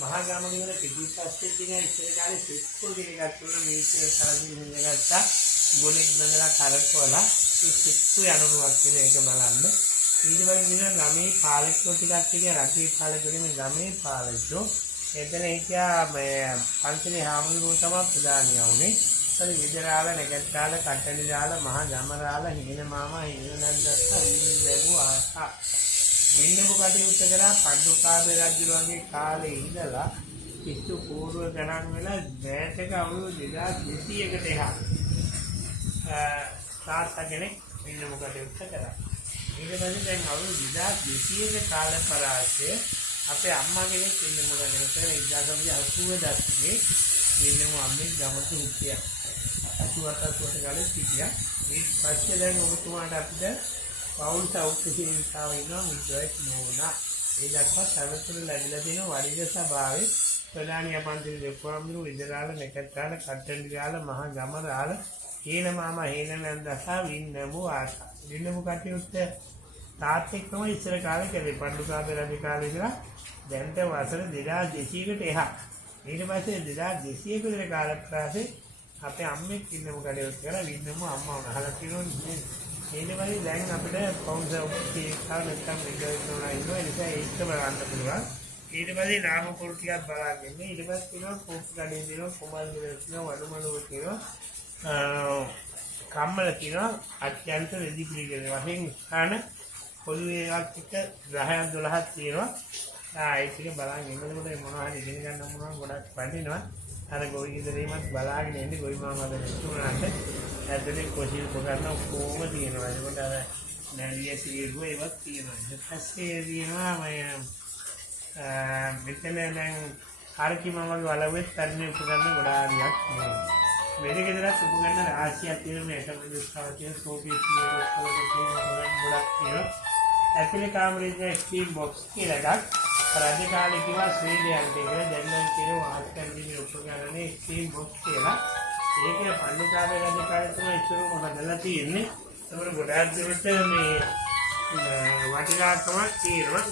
මහා ගාමගේ වල පිටිපස්සේ තියෙන ඉස්සර කාලේ සිස්කෝල් කෙනෙක් ගන්න මේකේ තරමින් හොඳගත්තා ගොනෙක් බඳලා කරකවලා සිස්කු යනුවක් කියන එක බලන්න. ඊට පස්සේ දින ගමේ පාලකයෝ ටිකක් කියන රටේ පාලකයෝ මේ ගමේ පාලකයෝ එතන හිටියා මේ පන්සලේ හාමුදුරුවෝ තමයි ප්‍රධානියා වුනේ. ඒ විදරාල නැගත්තාල කට්ටලි දාලා මහා ගමරාල හිමින මාමා හිමින නැද්දස්ස ලැබු ආසා මින්නම කටයුත්ත කරා පණ්ඩුකාභය රජු වගේ කාලේ ඉඳලා කිසු පූර්ව ගණන් වෙලා දැයතක අවුරුදු 2200කට එහා තාත්තා කෙනෙක් මින්නම කටයුත්ත කරා. ඊට පස්සේ දැන් අවුරුදු 2200ක කාල පරාසය අපේ අම්මා කෙනෙක් මින්නම කටයුත්ත කරා 1980 දශකයේ මින්නම අම්මේ ගමට හිටියා. 88 කාලේ හිටියා. ඊට පස්සේ දැන් ඔබතුමාට අපිට පවුල් සෞඛ්‍ය සේවිකාව ඉන්නවා මිත්‍රයෙක් නෝනා. ඒ දක්වා සර්වතුල ලැබිලා තියෙන වරිද සභාවේ ප්‍රධානිය පන්තිල් දෙපාමුණු විදරාල නැකත්තාල කට්ටලියාල මහා ගමරාල හේන මාමා හේන නන්දසා වින්නමු ආසා. වින්නමු කටයුත්ත තාත්තෙක්ම ඉස්සර කාලේ කළේ පණ්ඩුකාභය රජ කාලේ ඉඳලා දැන්ට වසර 2200කට එහා. ඊට පස්සේ 2200 කට කාල ප්‍රාසේ අපේ අම්මෙක් වින්නමු කටයුත්ත කරලා වින්නමු අම්මා අහලා කියනෝනේ ඊට පස්සේ දැන් අපිට පවුල් සෞඛ්‍ය කාර්ය නැත්නම් විද්‍යාලවල ඉන්නවා ඒ නිසා ඒක බලන්න පුළුවන්. ඊට පස්සේ නාම පොල් ටිකක් බලාගෙන ඊට පස්සේ තියෙනවා කෝප් ගඩේ තියෙනවා කොමල් වල තියෙනවා වඩුමලුව තියෙනවා කම්මල තියෙනවා අත්‍යන්ත රෙදි පිළිගෙන වශයෙන් ස්ථාන පොදු ඒවාත් එක්ක 10ක් 12ක් තියෙනවා. ඒක ටික බලන් ඉන්නකොට මොනවා හරි ඉගෙන ගන්න මොනවා ගොඩක් වටිනවා. අර ගොවි ඉදරීමත් බලාගෙන ඉන්නේ ගොවි මාමා දෙන්නුනාට ඇතුලේ කොසිල් පොගන්න කොහොම තියෙනවා. ඒකට අර නැලිය තීරුව ඒවත් තියෙනවා. ඊට පස්සේ තියෙනවා මෙතන දැන් හරකි මමගේ වලවෙත් තරණය උපකරණ ගොඩාරියක් තියෙනවා. මේක ගෙදරත් උපකරණ රාශියක් තියෙන මේ එකමදිස්තාව තියෙන සෝපිස් ගොඩක් තියෙනවා. ඇතුලේ කාමරේ ස්ටීම් බොක්ස් කියලා එකක් රජ කාලේ කිව්වා ශ්‍රේණියන්ට කියලා දැන් නම් කියනවා ආස්කන්දිමේ උපකරණේ ස්ටීම් බොක්ස් කියලා. ඒකේ පණ්ඩුකාභය රජ කාලේ තමයි ඉස්සරම හදලා තියෙන්නේ. ඒකට ගොඩාක් දුරට මේ වටිනාකමක් තියෙනවා.